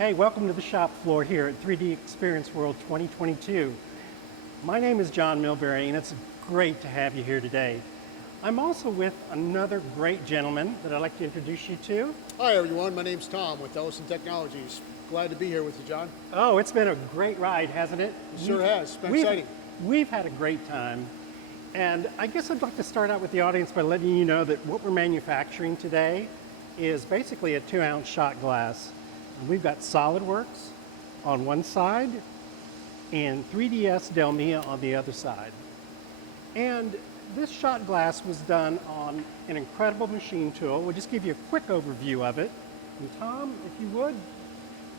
Hey, welcome to the shop floor here at 3D Experience World 2022. My name is John Milbury, and it's great to have you here today. I'm also with another great gentleman that I'd like to introduce you to. Hi everyone, my name's Tom with Ellison Technologies. Glad to be here with you, John. Oh, it's been a great ride, hasn't it? It sure has. It's been we've, exciting. We've had a great time. And I guess I'd like to start out with the audience by letting you know that what we're manufacturing today is basically a 2-ounce shot glass. We've got SolidWorks on one side and 3ds Delmia on the other side. And this shot glass was done on an incredible machine tool. We'll just give you a quick overview of it. And Tom, if you would.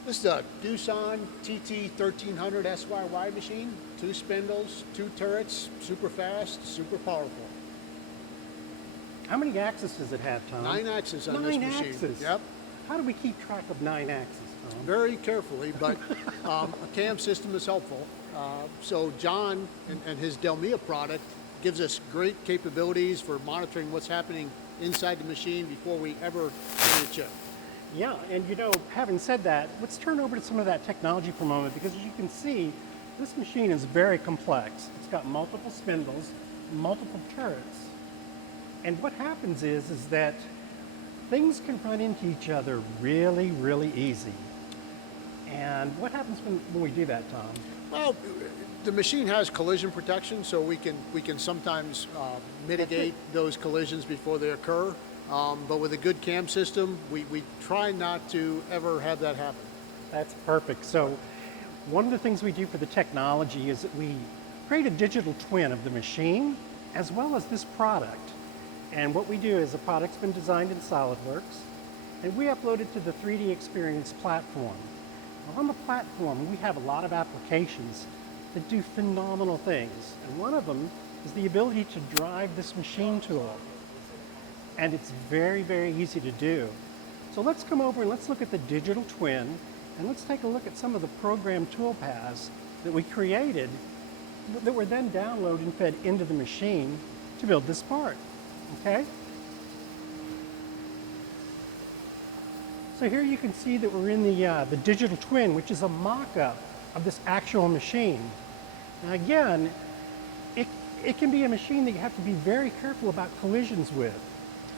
This is a Doosan TT1300 SYY machine. 2 spindles, 2 turrets, super fast, super powerful. How many axes does it have, Tom? 9 axes on this machine. 9 axes? Yep. How do we keep track of 9 axes, Tom? Very carefully, but a cam system is helpful. So John and his Delmia product gives us great capabilities for monitoring what's happening inside the machine before we ever see a chip. Yeah, and you know, having said that, let's turn over to some of that technology for a moment, because as you can see, this machine is very complex. It's got multiple spindles, multiple turrets. And what happens is that things can run into each other really, really easy. And what happens when we do that, Tom? Well, the machine has collision protection, so we can sometimes mitigate those collisions before they occur. But with a good cam system, we try not to ever have that happen. That's perfect. So one of the things we do for the technology is that we create a digital twin of the machine as well as this product. And what we do is the product's been designed in SolidWorks, and we upload it to the 3D Experience platform. Now, on the platform, we have a lot of applications that do phenomenal things. And one of them is the ability to drive this machine tool. And it's very, very easy to do. So let's come over and let's look at the digital twin, and let's take a look at some of the program tool paths that we created that were then downloaded and fed into the machine to build this part. Okay? So here you can see that we're in the digital twin, which is a mock-up of this actual machine. Now again, it can be a machine that you have to be very careful about collisions with.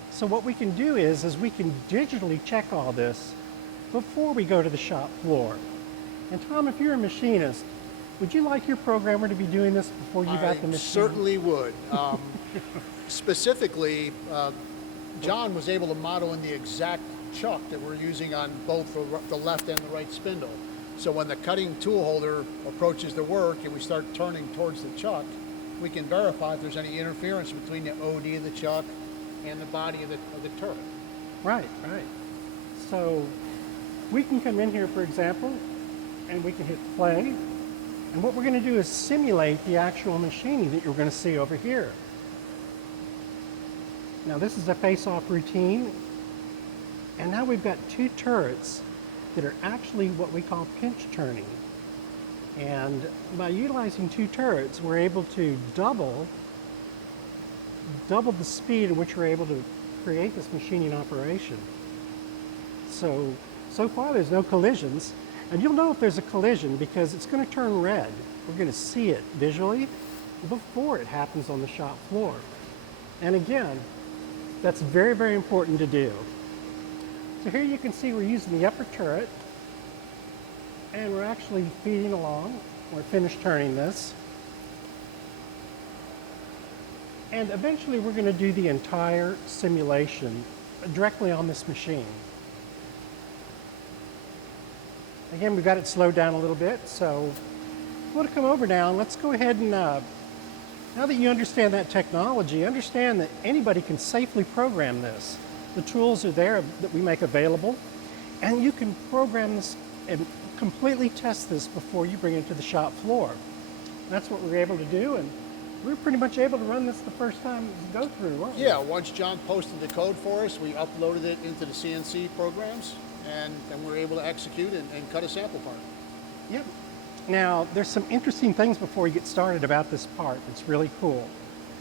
So what we can do is we can digitally check all this before we go to the shop floor. And Tom, if you're a machinist, would you like your programmer to be doing this before you got the machine? I certainly would. Specifically, John was able to model in the exact chuck that we're using on both the left and the right spindle. So when the cutting tool holder approaches the work and we start turning towards the chuck, we can verify if there's any interference between the OD of the chuck and the body of the turret. Right, right. So we can come in here, for example, and we can hit play. And what we're going to do is simulate the actual machining that you're going to see over here. Now this is a face-off routine, and now we've got 2 turrets that are actually what we call pinch turning. And by utilizing 2 turrets, we're able to double the speed in which we're able to create this machining operation. So far there's no collisions, and you'll know if there's a collision because it's going to turn red. We're going to see it visually before it happens on the shop floor. And again, that's very, very important to do. So here you can see we're using the upper turret, and we're actually feeding along. We're finished turning this. And eventually we're going to do the entire simulation directly on this machine. Again, we've got it slowed down a little bit, so I'm going to come over now and let's go ahead and, now that you understand that technology, understand that anybody can safely program this. The tools are there that we make available, and you can program this and completely test this before you bring it to the shop floor. That's what we're able to do, and we're pretty much able to run this the first time to go through, weren't we? Yeah, once John posted the code for us, we uploaded it into the CNC programs, and we're able to execute and cut a sample part. Yep. Now, there's some interesting things before we get started about this part that's really cool.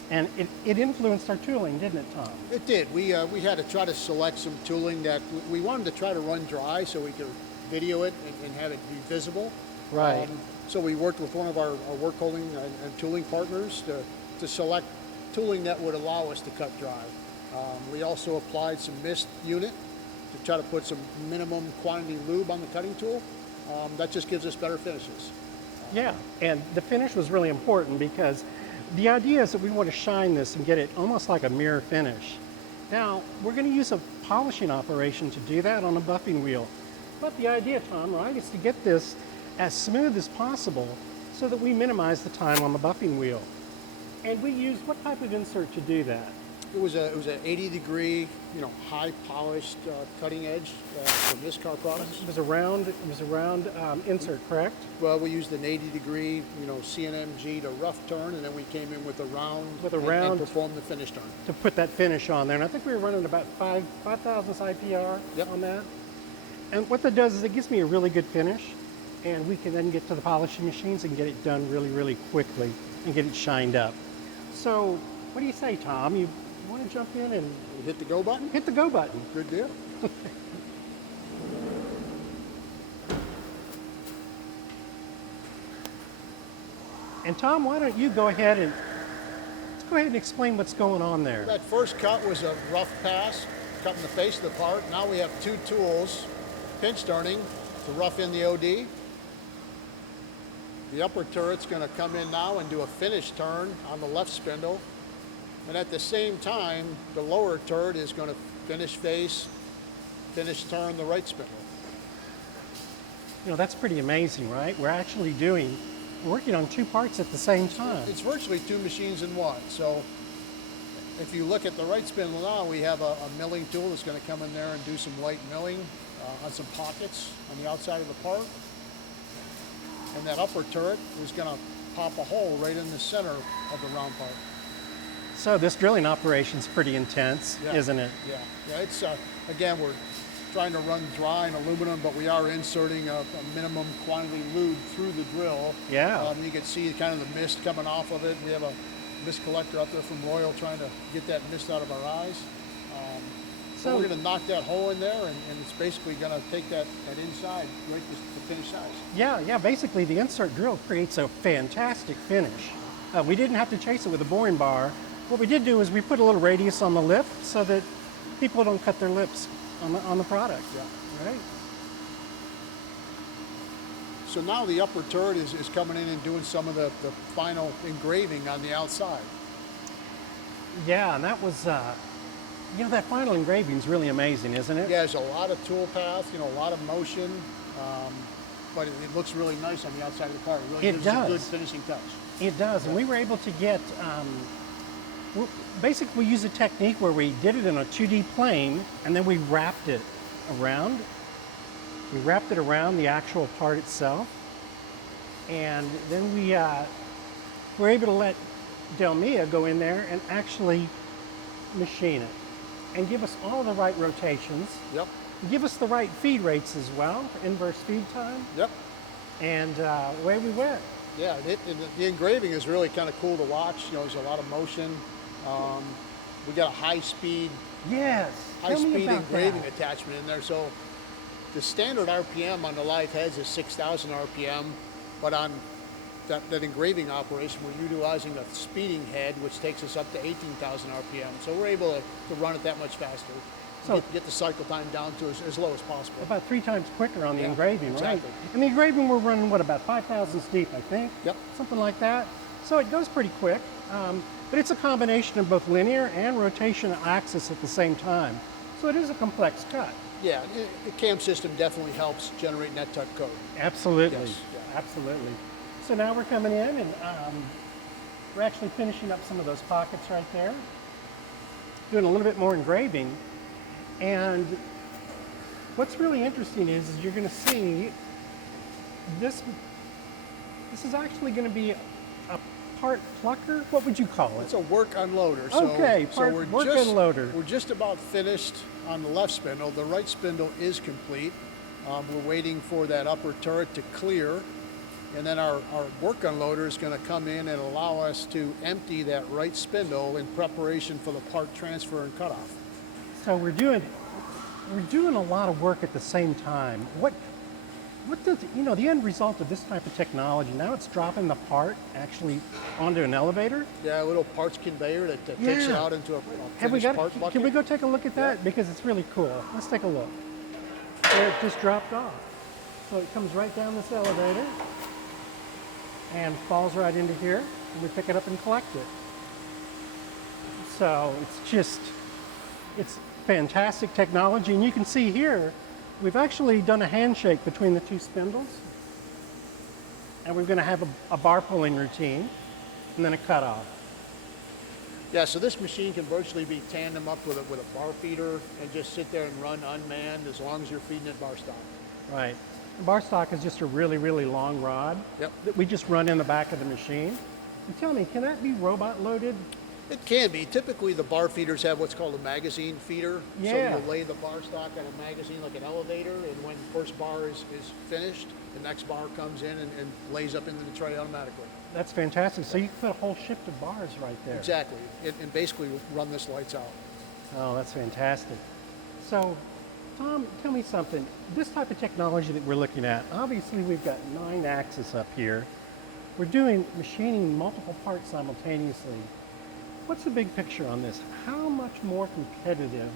And it influenced our tooling, didn't it, Tom? It did. We had to try to select some tooling that we wanted to try to run dry so we could video it and have it be visible. Right. So we worked with one of our work holding and tooling partners to select tooling that would allow us to cut dry. We also applied some mist unit to try to put some minimum quantity lube on the cutting tool. That just gives us better finishes. Yeah, and the finish was really important because the idea is that we want to shine this and get it almost like a mirror finish. Now, we're going to use a polishing operation to do that on a buffing wheel. But the idea, Tom, right, is to get this as smooth as possible so that we minimize the time on the buffing wheel. And we use what type of insert to do that? It was an 80-degree, high polished cutting edge from Viscar products. It was a round insert, correct? Well, we used an 80-degree, CNMG to rough turn, and then we came in with a round, and performed the finish turn. To put that finish on there. And I think we were running about 5 thousandths IPR on that. And what that does is it gives me a really good finish, and we can then get to the polishing machines and get it done really, really quickly and get it shined up. So what do you say, Tom? You want to jump in and Hit the go button? hit the go button? Good deal. And Tom, why don't you go ahead and explain what's going on there. That first cut was a rough pass, cutting the face of the part. Now we have two tools, pinch turning to rough in the OD. The upper turret's going to come in now and do a finish turn on the left spindle. And at the same time, the lower turret is going to finish face, finish turn the right spindle. That's pretty amazing, right? We're actually working on two parts at the same time. It's virtually two machines in one. So if you look at the right spindle now, we have a milling tool that's going to come in there and do some light milling on some pockets on the outside of the part. And that upper turret is going to pop a hole right in the center of the round part. So this drilling operation is pretty intense, isn't it? Yeah. It's again, we're trying to run dry in aluminum, but we are inserting a minimum quantity lube through the drill. Yeah. You can see kind of the mist coming off of it. We have a mist collector up there from Royal trying to get that mist out of our eyes. So we're going to knock that hole in there, and it's basically going to take that inside right to finish size. Yeah. Basically, the insert drill creates a fantastic finish. We didn't have to chase it with a boring bar. What we did do is we put a little radius on the lip so that people don't cut their lips on the product. Yeah. Right. So now the upper turret is coming in and doing some of the final engraving on the outside. Yeah, and that was, that final engraving is really amazing, isn't it? Yeah, there's a lot of tool path, a lot of motion, but it looks really nice on the outside of the car. It really gives a good finishing touch. It does, and we were able to get, basically we use a technique where we did it in a 2D plane, and then we wrapped it around. We wrapped it around the actual part itself, and then we were able to let Delmia go in there and actually machine it and give us all the right rotations. Yep. Give us the right feed rates as well, inverse feed time. Yep. And away we went. Yeah, the engraving is really kind of cool to watch. There's a lot of motion. We got a high-speed engraving attachment in there. So the standard RPM on the Life Heads is 6,000 RPM, but on that engraving operation, we're utilizing a speeding head, which takes us up to 18,000 RPM. So we're able to run it that much faster. So get the cycle time down to as low as possible. About 3 times quicker on the engraving, exactly. right? And the engraving we're running, about 5 thousandths deep, I think? Yep. Something like that. So it goes pretty quick, but it's a combination of both linear and rotation axis at the same time. So it is a complex cut. Yeah, the CAM system definitely helps generate net tut code. Absolutely, yes. Absolutely. So now we're coming in and we're actually finishing up some of those pockets right there. Doing a little bit more engraving. And what's really interesting is you're going to see this is actually going to be a part plucker. What would you call it? It's a work unloader. Okay, work unloader. We're just about finished on the left spindle. The right spindle is complete. We're waiting for that upper turret to clear. And then our work unloader is going to come in and allow us to empty that right spindle in preparation for the part transfer and cutoff. So we're doing a lot of work at the same time. what does, you know, the end result of this type of technology, now it's dropping the part actually onto an elevator. Yeah, a little parts conveyor that takes it Yeah. out into a Have we finished got, part bucket. can we go take a look at that? Yeah. Because it's really cool. Let's take a look. There it just dropped off. So it comes right down this elevator and falls right into here, and we pick it up and collect it. So it's fantastic technology. And you can see here, we've actually done a handshake between the two spindles. And we're gonna have a bar pulling routine and then a cutoff. Yeah, so this machine can virtually be tandem up with a bar feeder and just sit there and run unmanned as long as you're feeding it bar stock. Right. The bar stock is just a really, really long rod Yep. that we just run in the back of the machine. And tell me, can that be robot loaded? It can be. Typically, the bar feeders have what's called a magazine feeder. Yeah. So you'll lay the bar stock on a magazine like an elevator, and when the first bar is finished, the next bar comes in and lays up into the tray automatically. That's fantastic. So you can put a whole shift of bars right there. Exactly. And basically run this lights out. Oh, that's fantastic. So, Tom, tell me something. This type of technology that we're looking at, obviously we've got 9 axes up here. We're doing machining multiple parts simultaneously. What's the big picture on this? How much more competitive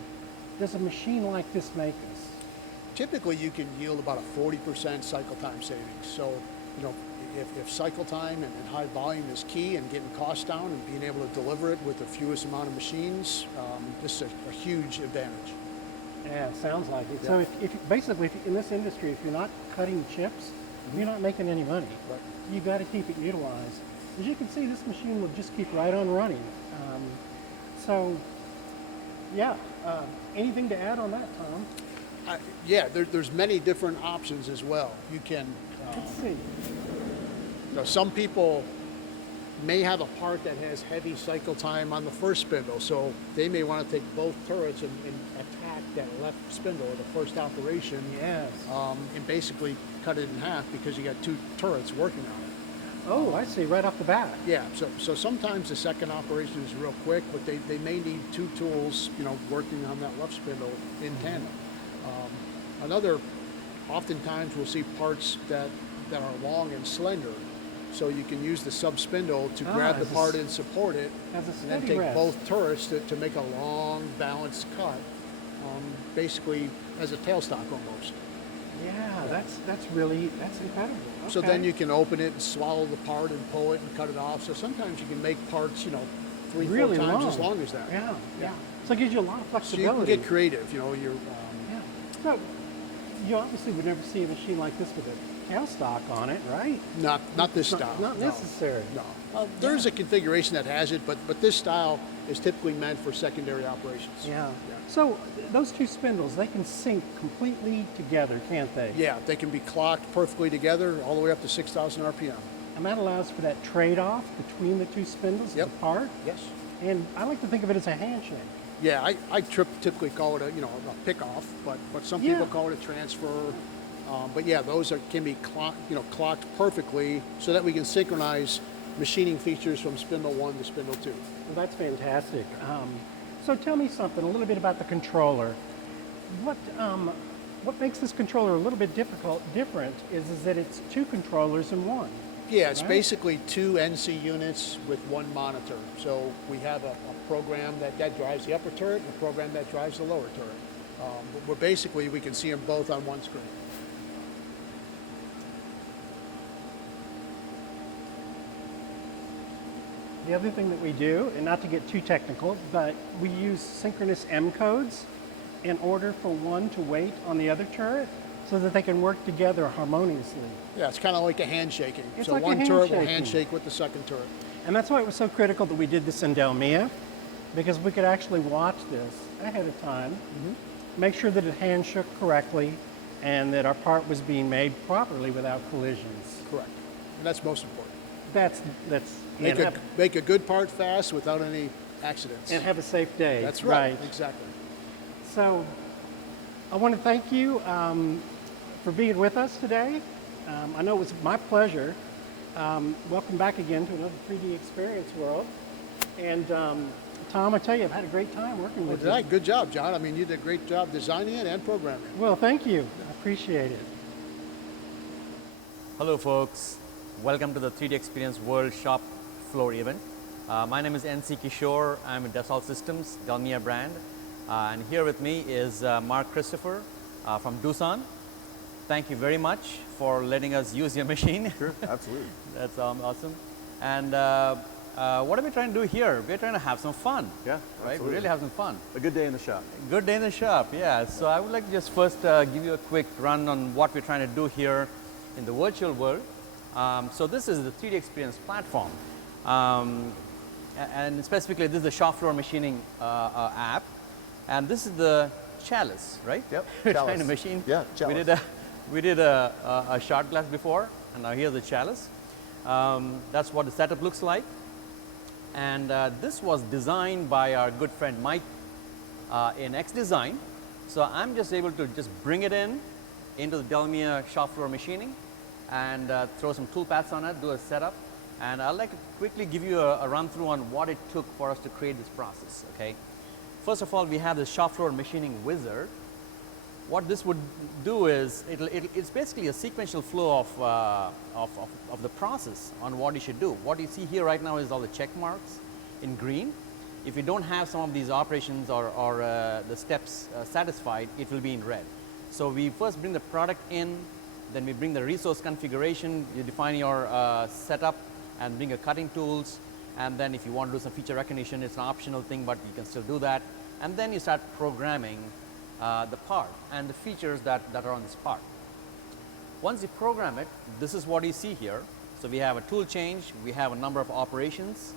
does a machine like this make us? Typically, you can yield about a 40% cycle time savings. So, you know, if cycle time and high volume is key and getting costs down and being able to deliver it with the fewest amount of machines, this is a huge advantage. Yeah, it sounds like it. Yeah. So basically, if in this industry, if you're not cutting chips, you're not making any money. Right. You've got to keep it utilized. As you can see, this machine will just keep right on running. So, yeah, anything to add on that, Tom? Yeah, there's many different options as well. You can, Let's see. you know, some people may have a part that has heavy cycle time on the first spindle, so they may want to take both turrets and attack that left spindle at the first operation. Yes. And basically cut it in half because you got 2 turrets working on it. Oh, I see, right off the bat. Yeah, so sometimes the second operation is real quick, but they may need 2 tools, you know, working on that left spindle in tandem. Oftentimes we'll see parts that are long and slender, so you can use the sub spindle to grab the as a part and support it, as a and then steady take rest. both turrets to make a long balanced cut, basically as a tailstock almost. Yeah, that's incredible. So Okay. then you can open it and swallow the part and pull it and cut it off. So sometimes you can make parts, you know, 3, really 4 times long. as long as that. Yeah, yeah. So it gives you a lot of So you flexibility. can get creative, you know, Yeah. So you obviously would never see a machine like this with a tailstock on it, right? not this Not- style. not no. necessary. No. There's a configuration that has it, but this style is typically meant for secondary operations. Yeah. So those two spindles, they can sync completely together, can't they? Yeah, they can be clocked perfectly together all the way up to 6,000 RPM. And that allows for that trade-off between the two spindles of Yep. the part. Yes. And I like to think of it as a handshake. Yeah, I typically call it a pick-off, but some Yeah. people call it a transfer. But yeah, those can be clocked perfectly so that we can synchronize machining features from spindle 1 to spindle 2. Well, that's fantastic. So tell me something, a little bit about the controller. What makes this controller a little bit different is that it's 2 controllers in one. Yeah, it's Right. basically 2 NC units with 1 monitor. So we have a program that drives the upper turret and a program that drives the lower turret. But we can see them both on one screen. The other thing that we do, and not to get too technical, but we use synchronous M codes in order for one to wait on the other turret so that they can work together harmoniously. Yeah, it's kind of like a handshaking. It's So like a one turret will handshaking. handshake with the second turret. And that's why it was so critical that we did this in Delmia, because we could actually watch this ahead of time, make sure that it handshook correctly, and that our part was being made properly without collisions. Correct. And that's most important. That's Make a good part fast without any accidents. and have a safe day. That's right. Exactly. So I want to thank you for being with us today. I know it was my pleasure. Welcome back again to another 3D Experience World. And Tom, I tell you, I've had a great time working with you. Good job, John. I mean, you did a great job designing it and programming it. Well, thank you. I appreciate it. Hello folks, welcome to the 3D Experience World Shop Floor event. My name is NC Kishore, I'm with Dassault Systems, Dalmia brand. And here with me is Mark Christopher from Doosan. Thank you very much for letting us use your machine. Sure, absolutely. That's awesome. And what are we trying to do here? We're trying to have some fun. Yeah, Right? We absolutely. really have some fun. A good day in the shop. Good day in the shop, yeah. So I would like to just first give you a quick run on what we're trying to do here in the virtual world. So this is the 3D Experience platform. And specifically, this is the shop floor machining app. And this is the chalice, right? Yep, We're trying chalice. to machine. Yeah, chalice. We did a shot glass before, and now here's the chalice. That's what the setup looks like. And this was designed by our good friend Mike in X-Design. So I'm just able to just bring it into the Dalmia shop floor machining and throw some tool paths on it, do a setup. And I'd like to quickly give you a run through on what it took for us to create this process, okay? First of all, we have the shop floor machining wizard. What this would do is, it's basically a sequential flow of the process on what you should do. What you see here right now is all the check marks in green. If you don't have some of these operations or the steps satisfied, it will be in red. So we first bring the product in, then we bring the resource configuration, you define your setup and bring your cutting tools, and then if you want to do some feature recognition, it's an optional thing, but you can still do that. And then you start programming the part and the features that are on this part. Once you program it, this is what you see here. So we have a tool change, we have a number of operations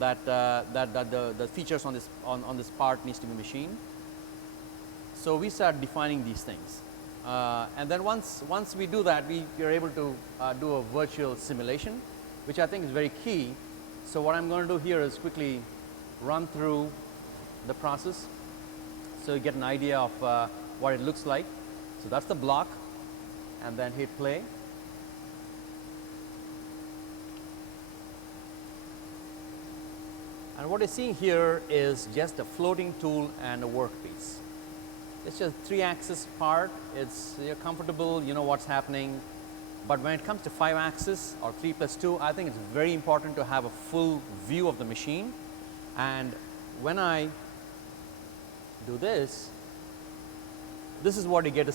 that the features on this part needs to be machined. So we start defining these things. And then once we do that, we are able to do a virtual simulation, which I think is very key. So what I'm going to do here is quickly run through the process so you get an idea of what it looks like. So that's the block, and then hit play. And what you're seeing here is just a floating tool and a workpiece. It's just 3-axis part. You're comfortable, you know what's happening. But when it comes to 5-axis or 3+2, I think it's very important to have a full view of the machine. And when I do this, this is what you get to